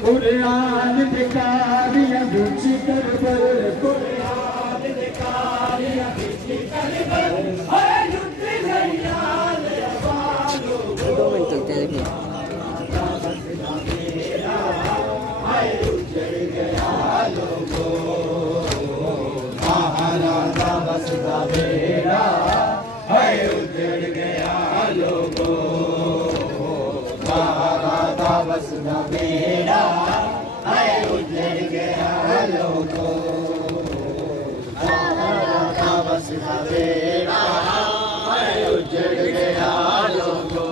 कुरान दिखारियां बुझ कर पर कुरान दिखारियां बुझ कर पर हाय लुट गया ले वालो 2 मिनट चलते हैं हाय उजड़ गया लोगो महाराजा बस का बेड़ा हाय उजड़ गया लोगो महाराजा बस का बेड़ा हाय उजड़ गया लोगो महाराजा बस का बेड़ा हाय उजड़ गया लोगो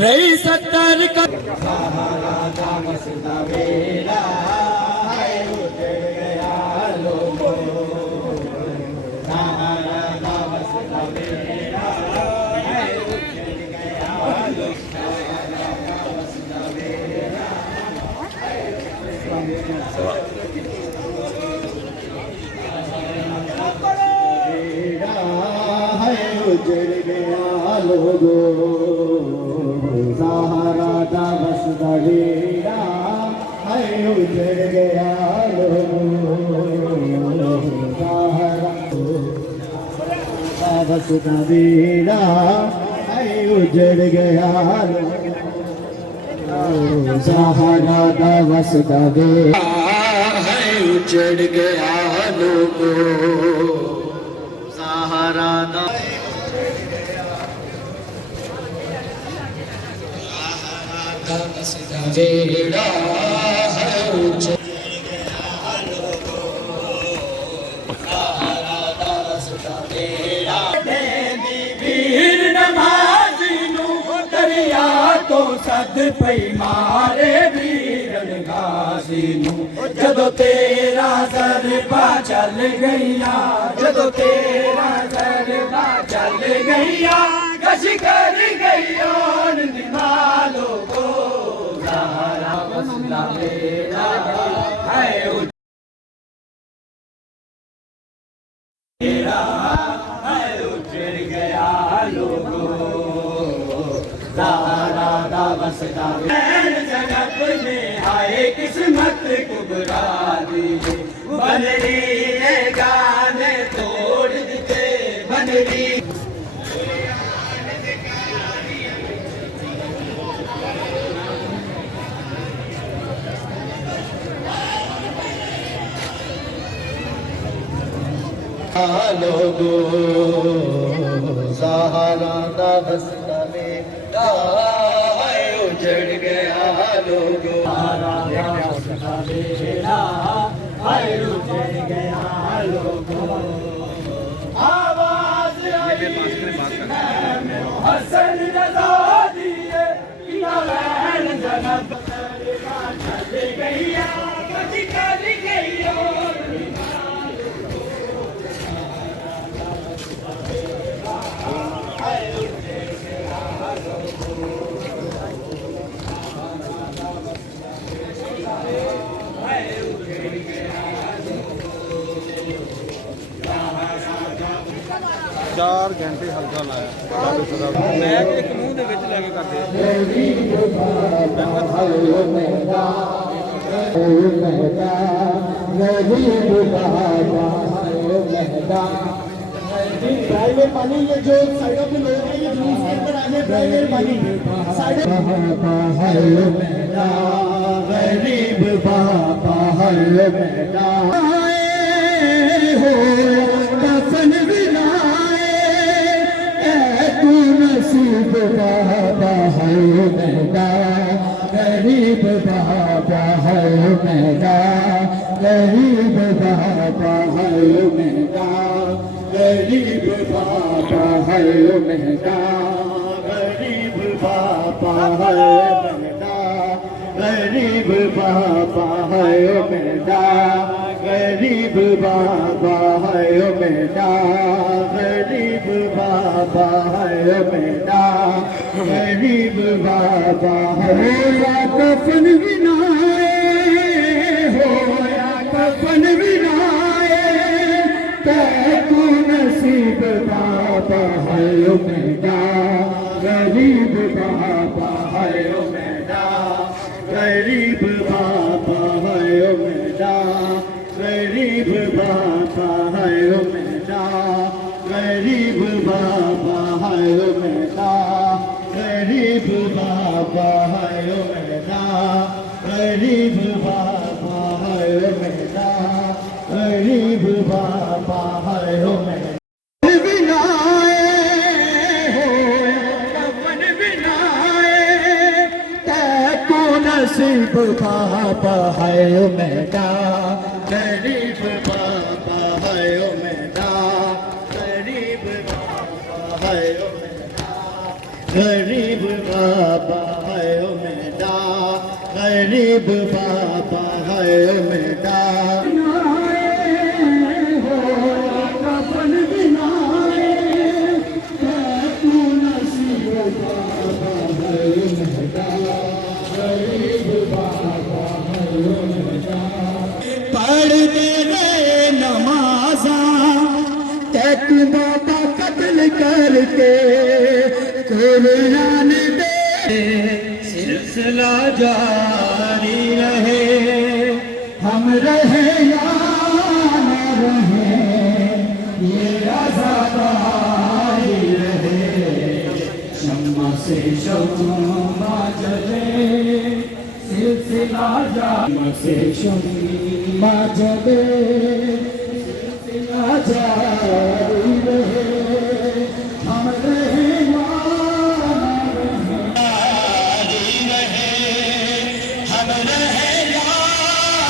रही 70 का महाराजा बस का बेड़ा हाय उजड़ गया लोगो महाराजा बस का बेड़ा हाय उजड़ गया लोगो उजड़ गया लोगो सहारा बस बेड़ा है उजड़ गया लोगो सहारा बस बेड़ा है उजड़ गया लोगो सहारा बस बेड़ा है उजड़ गया लोगो सहारा बेड़ा है उजड़ गया लोगो सहारा बस बेड़ा वीर नमाज़ी नू दरिया तो सद पई मारे वीरन गाज़ी नू जदों तेरा ज़रबा चल गईया जदों तेरा ज़रबा चल गईया गश कर गईया निमालो को सहारा बस बेड़ा है उजड़ गया लोगो सहारा बस जगत में आए किस्मत कुबरा दी बनरी ने गाने तोड़ दिते बनरी लोगो सहारा बस बेड़ा है उजड़ गया लोगो सहारा बस बेड़ा है उजड़ गया लोगो आवाज आई हसन रजा दिए किनारे जन्नत चल गईया कभी चल गईया चार घंटे हल्का लाया मैं एक मुंह ਦੇ ਵਿੱਚ ਲੈ ਕੇ ਕਰਦੇ प्राइवेट पानी ये जो साइडों पे लोग हैं ये जूस के अंदर आने प्राइवेट पानी साइड गरीब बाबा हर बेटा हो दफन बिनाए तू नसीब बाबा हर बेटा गरीब बाबा हर बेटा गरीब बाबा हर बेटा गरीब बाबा है मेरा गरीब बाबा है मेरा गरीब बाबा है मेरा गरीब बाबा है मेरा गरीब बाबा है मेरा गरीब बाबा है या कफन बिनाए हो या कफन बिनाए तू नसीब बाबा है मेरा गरीब बाबा है मेरा गरीब बाबा है ओ मेरा गरीब बाबा है ओ मेरा गरीब बाबा है ओ मेरा नसीब बाबा है ओ मेरा गरीब बाबा है ओ मेरा गरीब बाबा है ओ मेरा गरीब बाबा है ओ मेरा गरीब बाबा है ओ मेरा पढ़ते रहे नमाजा तक बाबा कत्ल करके कुरान दे सिलसिला जारी रहे हम रहे या न रहे ये आज़ादी रहे शम्मा से शम्मा जले सिलसिला जारी से शम्मा जले सिलसिला जारी रहे हम रहे हम रहे या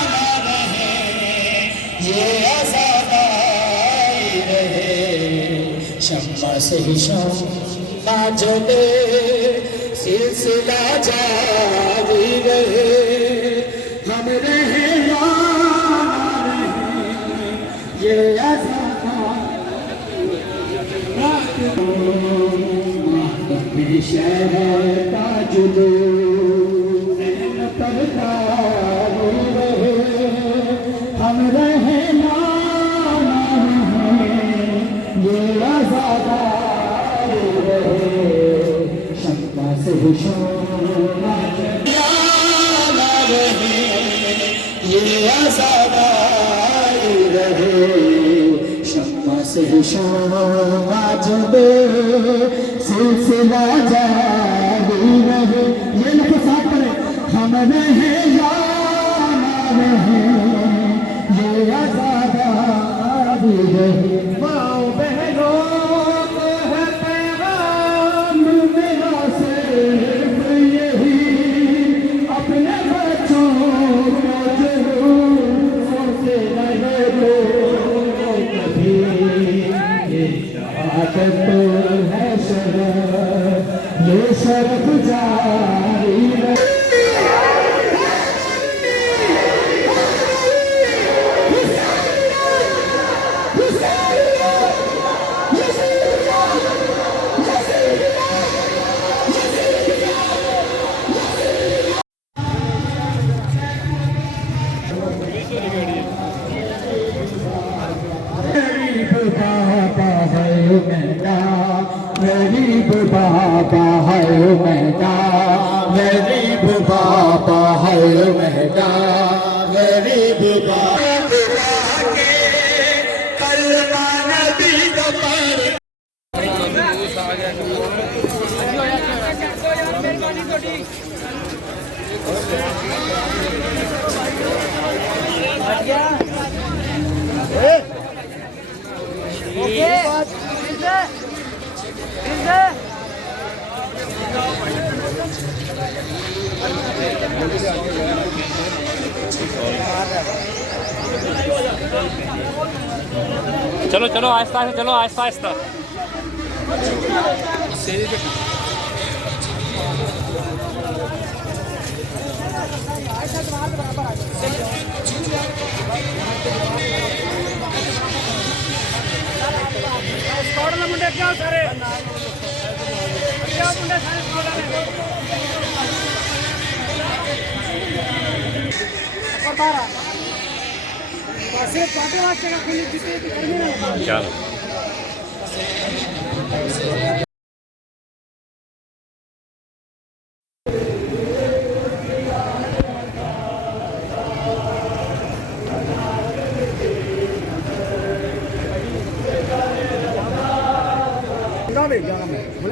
न रहे ये आज़ादी रहे शम्मा से शम्मा जले सिलसिला जारी रहे हम रहे या न रहे ये आज़ादी शहर का जुलूस करता रहे हम रहे या न रहे ये आज़ादी रहे शम्मा से शम्मा या न रहे ये आज़ादी रहे शम्मा से शम्मा जले सिलसिला जारी रहे ये लोग साथ करें हम रहे या न रहे ये आज़ादी रहे माओ बहनों को है पैगाम मेरा सिर्फ यही अपने बच्चों को जरूर से रहे कभी ये ताकत है शरफ ये शरफ जारी रहे गरीब बाबा है ओ मेरा गरीब बाबा है ओ मेरा गरीब बाबा है ओ मेरा गरीब बाबा के कलमा नबी का पर चलो चलो आहिस्ता आहिस्ता चलो आहिस्ता आहिस्ता मुंडे क्या सारे मुंडे सारे चलो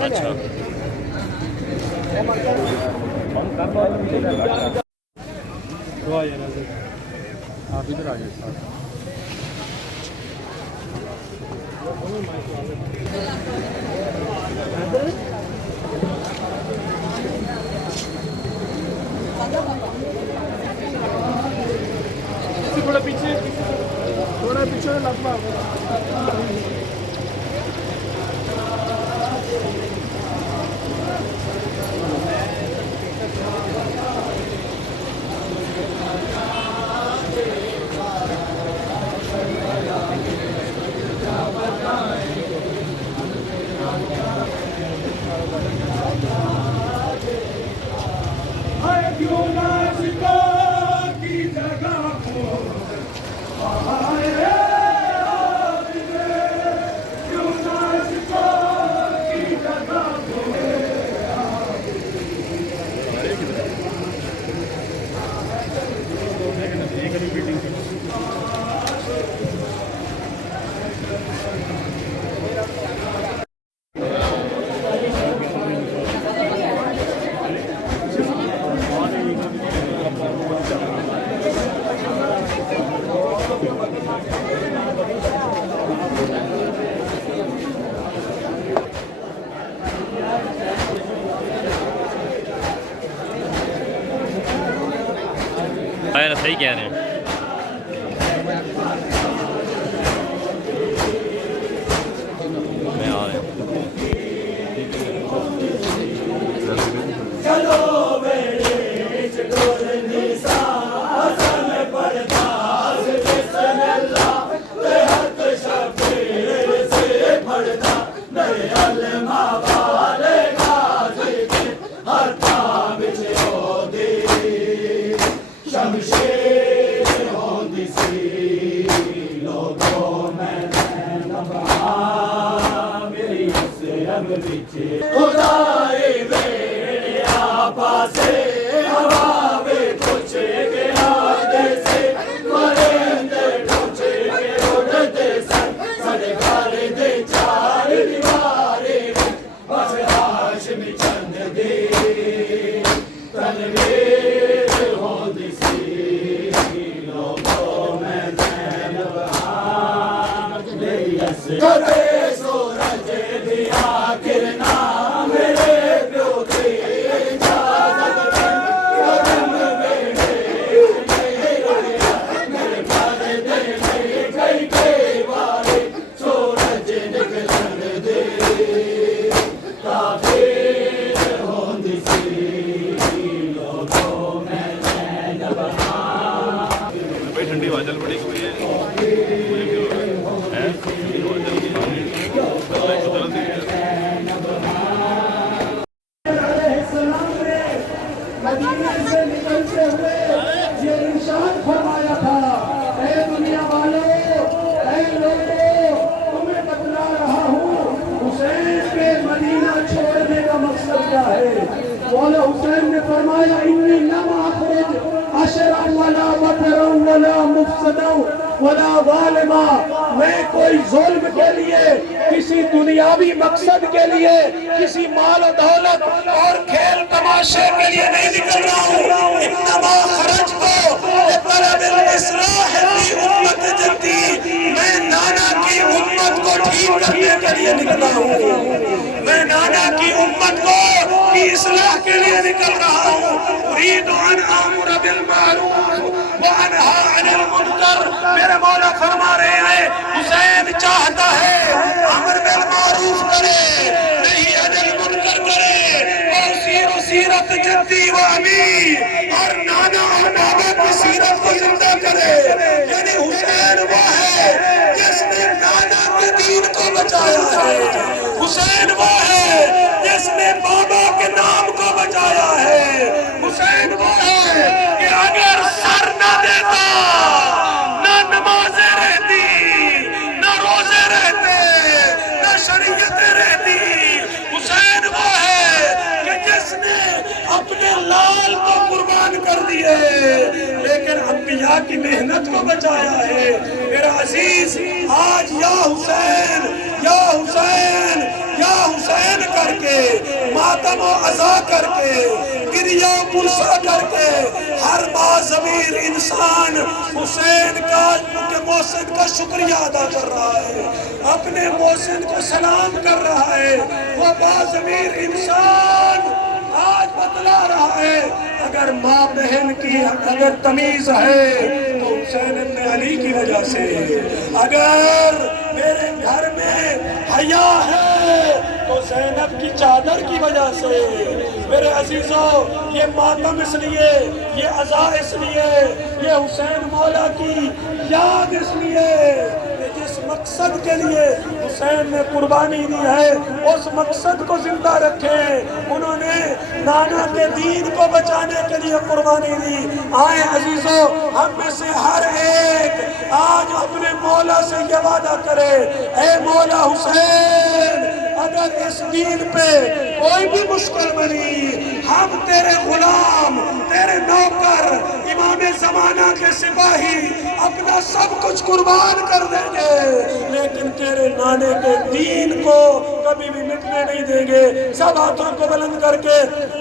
अच्छा आप इधर आ जाइए। थोड़ा पीछे लगभग सही कह रहे हैं। मैं आ रहा हूँ। चलो बेड़े चकोरनी सासन पड़तास बिस्मिल्लाह बेहद शबीर से पड़ता मेरे अलमा वाले गाजी के हर पाँव में होती शमशेर होती सी लोगों में नबा मेरी सिरम बिछे खुदाए पासे हवा में कुछ गया जैसे मरेंद्र कुछ के उड़ते सन सड़े गारे दे चार दीवारे बस हाशिम चंद दे तनवीर हो दिसी लोगों में ज़ैनब मेरी असरे सूरज दिया किरना मेरे प्यो की ठंडी हवा चल पड़ी कोई मदीने से निकलते हुए ये इरशाद फरमाया था, ऐ दुनिया वालों, ऐ लोगों, तुम्हें बतला रहा हूँ हुसैन के मदीना छोड़ने का मकसद क्या है। मौला हुसैन ने फरमाया इन्नी लम अखरुज अशरा वला बतरा वला मुफसदा वला वालिमा, मैं कोई जुल्म के लिए, किसी दुनियावी मकसद के लिए, किसी माल और दौलत और खेल तमाशे के लिए नहीं निकल रहा हूँ। इन्नमा खरजतु लितलबिल इस्लाह फी उम्मत जद्दी, मैं नाना की उम्मत को ठीक करने के लिए निकला हूँ। मैं नाना की उम्मत को की इस्लाह के लिए निकल रहा हूँ। उरीदु अन आमुर बिल मारूफ व अनहा अनिल मुनकर। मेरे मौला फरमा रहे हैं हुसैन चाहता है अमर बिल मारूफ करे, नहीं अनिल मुनकर करे। और सीरत जद्दी व अमी, और नाना और बाबा की सीरत को जिंदा करे। यानी हुसैन वो है जिसने नाना के दीन को बचाया है। हुसैन वो है जिसने बाबा के नाम को बचाया है। हुसैन वो है कि अगर सर न देता न नमाजें रहती, न रोजे रहते, न शरीयतें रहती। हुसैन वो है कि जिसने अपने लाल को कुर्बान कर दिए लेकिन अंबिया की मेहनत को बचाया है। मेरा अजीज, आज या हुसैन या हुसैन या हुसैन करके मातम और अज़ा करके किरिया पुरसा करके हर बाज़मीर इंसान हुसैन का के मोहसिन का शुक्रिया अदा कर रहा है, अपने मोहसिन को सलाम कर रहा है। वो बाज़मीर इंसान आज बतला रहा है, अगर माँ बहन की अगर तमीज है तो हुसैन इब्न अली की वजह से, अगर मेरे घर में हया है तो ज़ैनब की चादर की वजह से। मेरे अजीजों, ये मातम इसलिए, ये अज़ा इसलिए, ये हुसैन मौला की याद इसलिए कि जिस मकसद के लिए हुसैन ने कुर्बानी दी है उस मकसद को जिंदा रखे। उन्होंने नाना के दीन को बचाने के लिए कुर्बानी दी। आए अजीजों, हम में से हर एक आज अपने मौला से ये वादा करे, ए मौला हुसैन, अगर इस दीन पे कोई भी मुश्किल बनी, हम तेरे गुलाम, तेरे नौकर, इमाम ज़माना के सिपाही अपना सब कुछ कुर्बान कर देंगे, लेकिन तेरे नाने के दीन को कभी भी मिटने नहीं देंगे। सब हाथों को बुलंद करके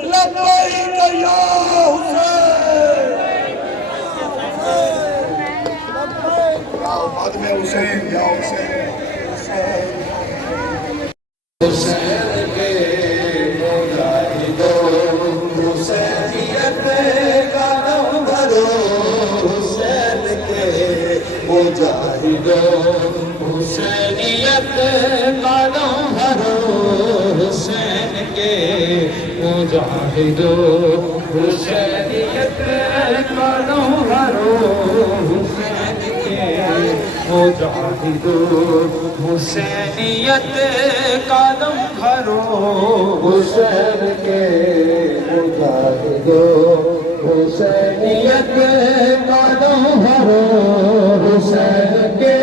लब्बैक या हुसैन। बाद में हुसैन, या हुसैन, हुसैन के मुजाहिदों, हुसैनियत का नाम भरो, हुसैन के मुजाहिदों, हुसैनियत का नाम भरो, हुसैन के मुजाहिदों, हुसैनियत का नाम भरो, हुसैन के मुजाहिदों, हुसैनियत का दम भरो, हुसैन के मुजाहिदों, हुसैनियत का दम भरो, हुसैन के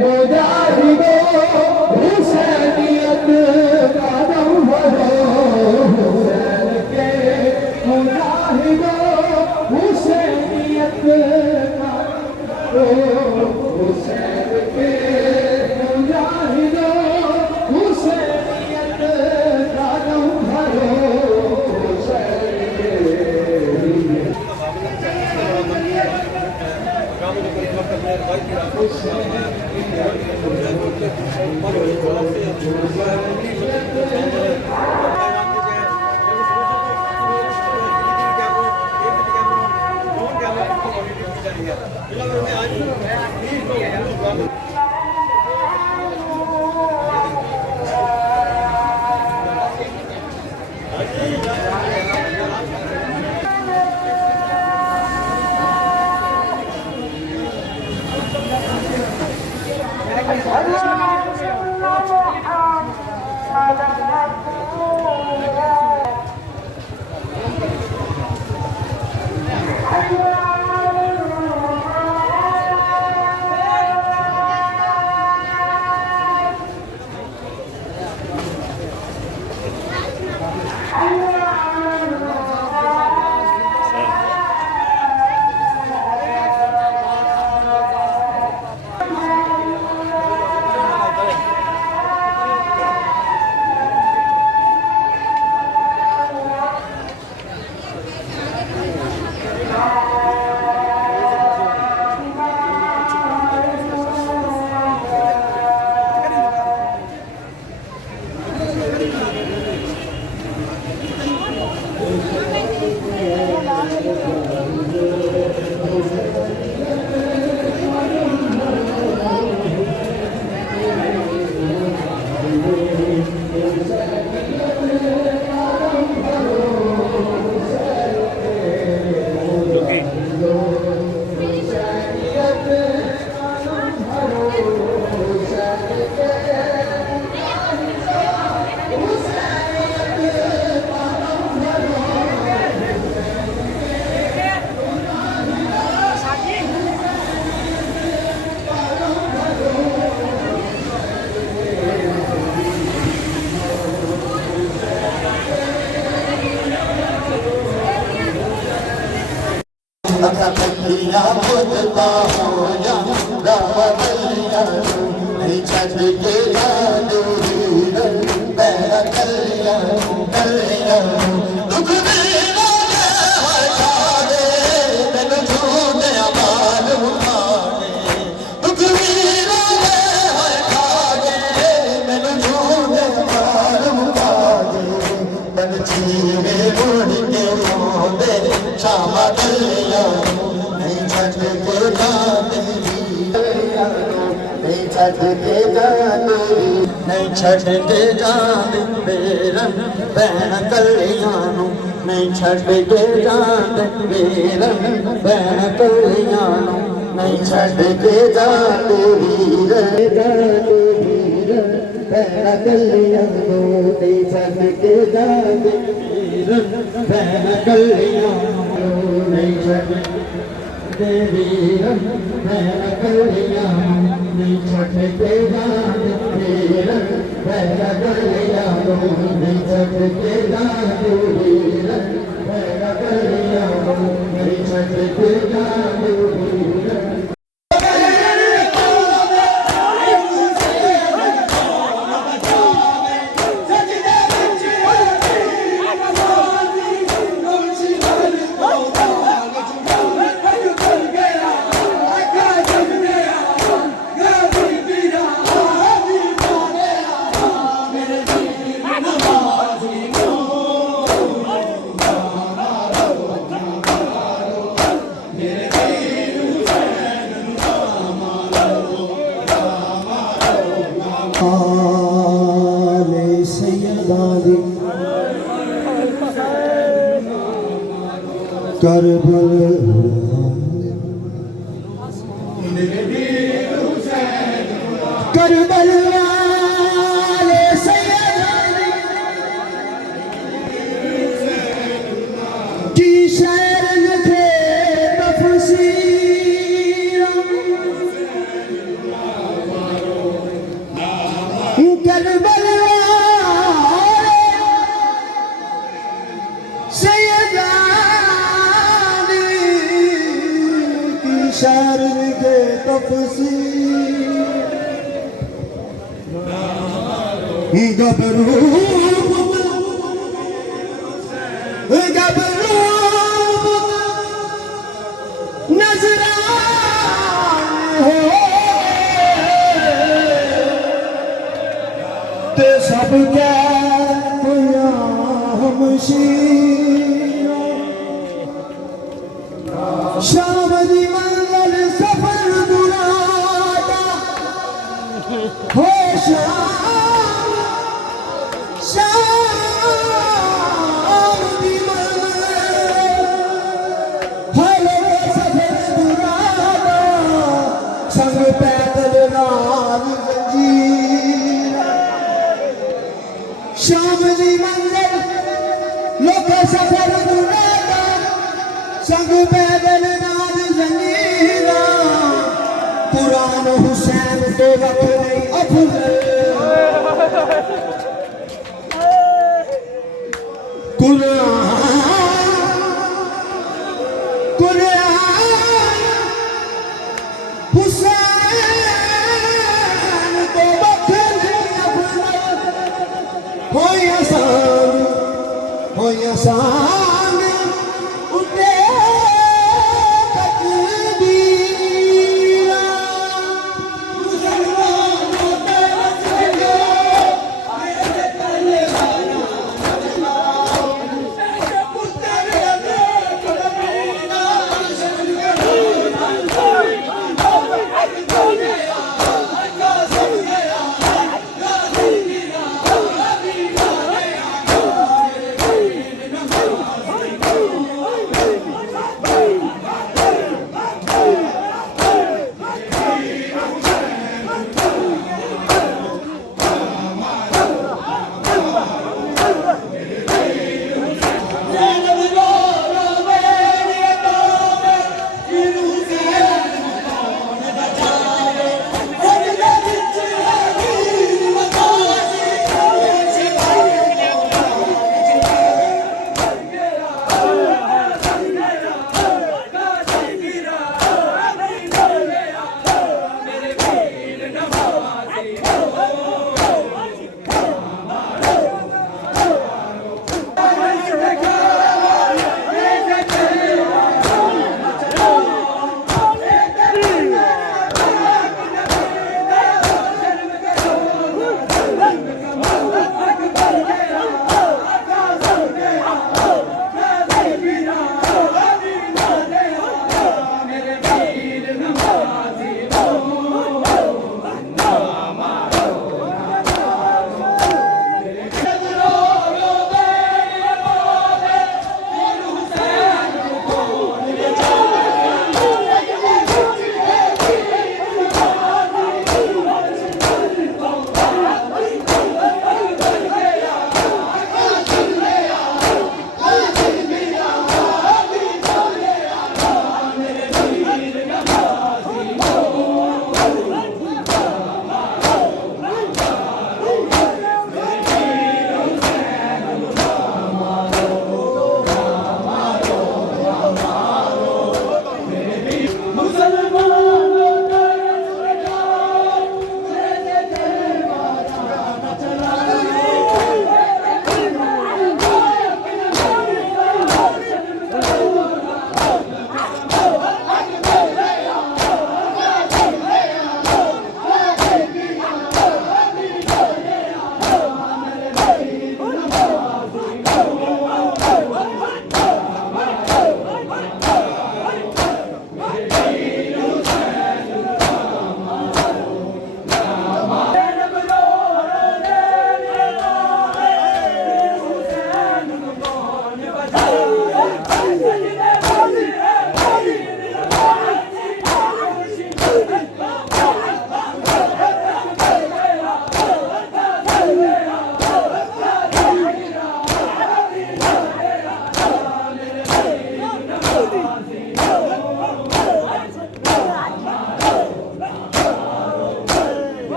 मुजाहिदों, हुसैनियत का दम भरो, हुसैन के मुजाहिदों, हुसैनियत का हुसैन के मुजाहिदों, हुसैनियत का दम भरो, हुसैन के। कलिया बुझता हो या रावलिया नहीं छज के जादू मेरा कलिया कलिया दुख मेरा शामा गलियां नहीं छड़ के जाने नहीं छड़ के जाने नहीं छड़ के जाने बेरन भैन गलियां नहीं छड़ के जाने बेरन भैन गलियां नहीं छड़ के जाने वीर भैन गलियां नहीं छड़ के जाने भैन गलियां नहीं छड़ के वीर भैन गलियां नहीं छड़ के जाने वीर भैन गलियां नहीं छड़ के जाने वीर भैन गलियां नहीं छड़ के जाने वीर करबल करबल वाले की शरण थे तफसीर करबल शहर के तफसीर गबरू गबरू नजरान हो ते सब क्या हमशीर शाम दी मंगल सफर दुरादा हो शाम शाम दी मंगल हलो सफर दुरादा संग पैदल नाल जंजीर शाम दी मंगल लोग सफर दुरादा संग पैदल नाल जंजीरा कुरान हुसैन तो वक्त नहीं अफजल कुरान हुसैन तो वक्त नहीं अफजल हो आसान उठे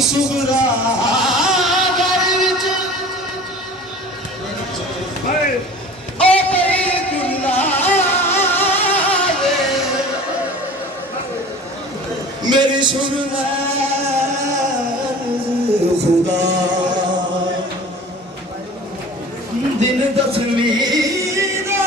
ਸੁਗਰਾ ਘਰ ਵਿੱਚ ਓ ਪਈ ਗੁਲਾਵੇ ਮੇਰੀ ਸੁਣ ਲੈ ਖੁਦਾ ਦਿਨ ਦਸਵੀਂ ਦਾ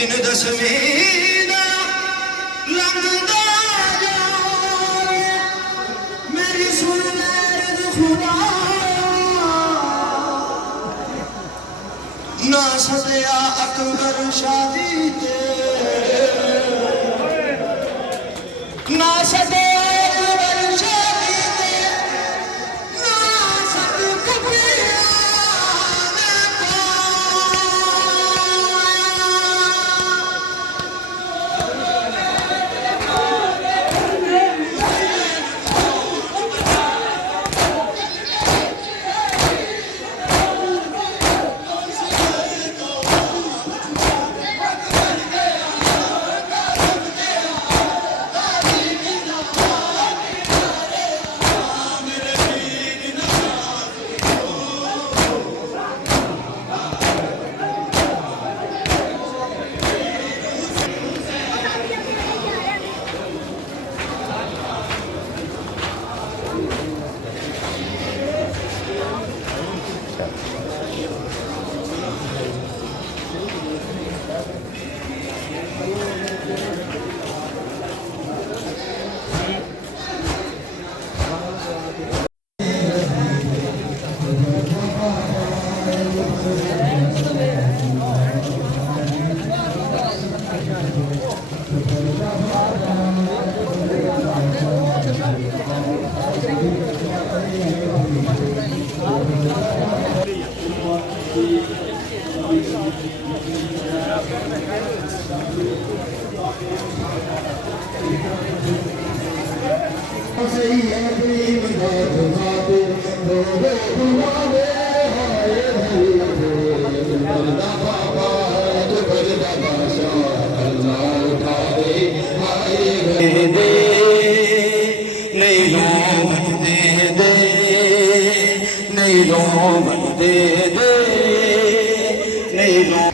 ਦਿਨ ਦਸਵੀਂ ਦਾ ਲੰਘਦਾ ਜਾਵੇ ਮੇਰੀ ਸੁਣ ਲੈ ਖੁਦਾ ਨਾ ਸਦਿਆ ਅਕਬਰ ਸ਼ਾਦੀ ਤੇ ਨਾ ਸਦਿਆ ਅਕਬਰ ਸ਼ਾਦੀ ਤੇ ਨਾ ਸਦ ਕਬੀਆ ਸਹੀ ਹੈ ਗਰੀਬ ਦਾ ਖਾਤੇ ਰੋਵੇ ਦੁਆਵੇ ਹਾਏ ਮਰਦਾ ਬਾਬਾ ਜਬਰ ਦਾ ਬਾਦਸ਼ਾਹ ਅੱਲਾ ਉਠਾਵੇ ਹਾਏ ਦੇ ਨਹੀਂ ਲੋਭ ਦੇ ਨਹੀਂ ਲੋਭ ਦੇ ਨਹੀਂ ਲੋਭ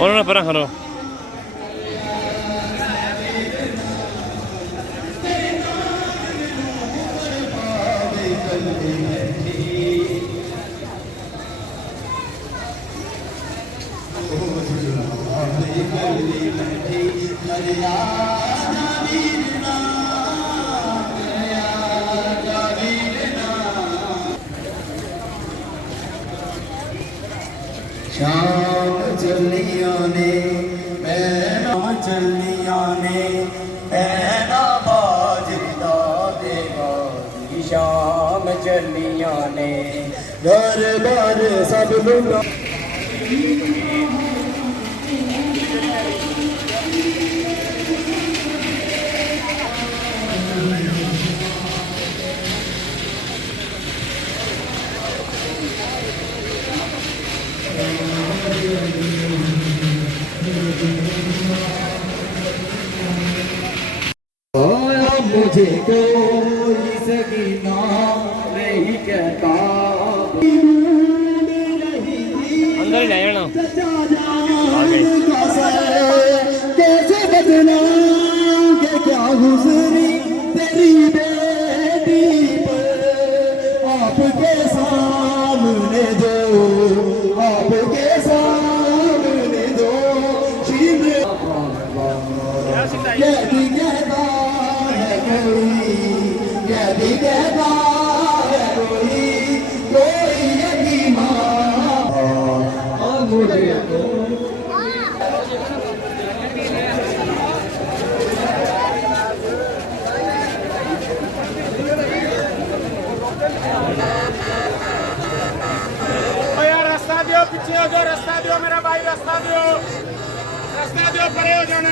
ਉਹਨਾਂ ਪਰਾਂ ਖੜੋ शाम चलिया ने पैना चलिया ने पैना बाजदा देगा शाम चलिया ने घर बार सब लोग मुझे कोई सकीना नहीं कहता ਅੰਦਰ ਹੀ ਲੈ ਜਾਣਾ कैसे बदलाऊंगे क्या गुजरी तेरी बेटी पर आपके सामने दो आपके सामने दो कहती कहता है कोई कहती कहता है कोई यकीमा मुझे ਪਿੱਛੇ ਹੋ ਜਾਓ, ਰਸਤਾ ਦਿਓ ਮੇਰਾ ਭਾਈ, ਰਸਤਾ ਦਿਓ, ਪਰੇ ਹੋ ਜਾਣਾ।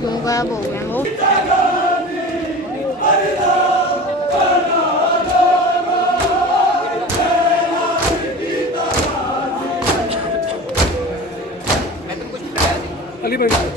क्यों गायब हो गया वो? अली भाई